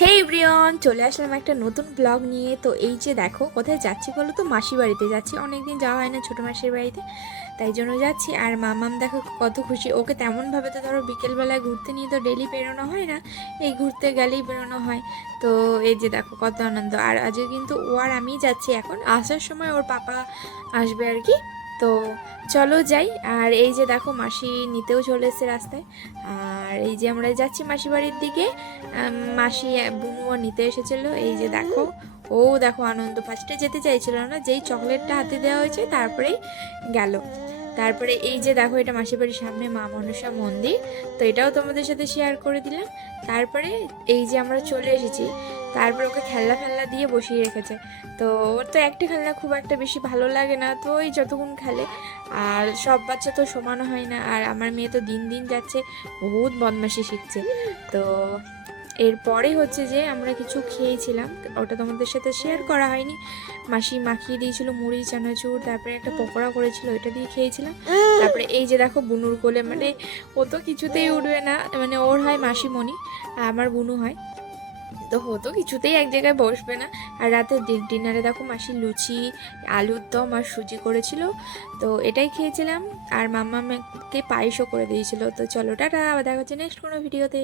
হে everyone, চলে আসলাম একটা নতুন ব্লগ নিয়ে। তো এই যে দেখো কোথায় যাচ্ছি বলো তো, মাসি বাড়িতে যাচ্ছি। অনেকদিন যাওয়া হয় না ছোটো মাসির বাড়িতে, তাই জন্য যাচ্ছি। আর মামাম দেখো কত খুশি। ওকে তেমনভাবে তো ধরো বিকেলবেলায় ঘুরতে নিয়ে তো ডেলি বেরোনো হয় না, এই ঘুরতে গেলেই বেরোনো হয়। তো এই যে দেখো কত আনন্দ। আর আজকে কিন্তু ও আর আমি যাচ্ছি, এখন আসার সময় ওর পাপা আসবে আর কি। তো চলো যাই। আর এই যে দেখো মাসি নিতেও চলে এসেছে রাস্তায়। আর এই যে আমরা যাচ্ছি মাসি বাড়ির দিকে। মাসি বুনুও নিতে এসেছিল। এই যে দেখো, ও দেখো আনন্দ, ফার্স্টে যেতে চাইছিল না, যেই চকলেটটা হাতে দেওয়া হয়েছে তারপরেই গেল। তারপরে এই যে দেখো, এটা মাসির বাড়ির সামনে মা মনসা মন্দির, তো এটাও তোমাদের সাথে শেয়ার করে দিলাম। তারপরে এই যে আমরা চলে এসেছি। তারপর ওকে খেলনা ফেলনা দিয়ে বসিয়ে রেখেছে। তো ওর তো একটা খেলনা খুব একটা বেশি ভালো লাগে না, তো ওই যতক্ষণ খেলে। আর সব বাচ্চা তো সমানও হয় না, আর আমার মেয়ে তো দিন দিন যাচ্ছে, বহুত বদমাশি শিখছে। তো এরপরে হচ্ছে যে আমরা কিছু খেয়েছিলাম, ওটা তোমাদের সাথে শেয়ার করা হয়নি। মাসি মাখিয়ে দিয়েছিল মুড়ি চানাচুর, তারপরে একটা পকোড়া করেছিল, ওইটা দিয়ে খেয়েছিলাম। তারপরে এই যে দেখো বুনুর কোলে, মানে ও তো কিছুতেই উঠবে না, মানে ওর হয় মাসিমণি আর আমার বুনু হয়, তো ও তো কিছুতেই এক জায়গায় বসবে না। আর রাতে ডিনারে দেখো মাসি লুচি, আলুর দম আর সুজি করেছিল, তো এটাই খেয়েছিলাম। আর মাম্মাকে পায়েসও করে দিয়েছিল। তো চলো টাটা, আবার দেখা হচ্ছে নেক্সট কোনো ভিডিওতে।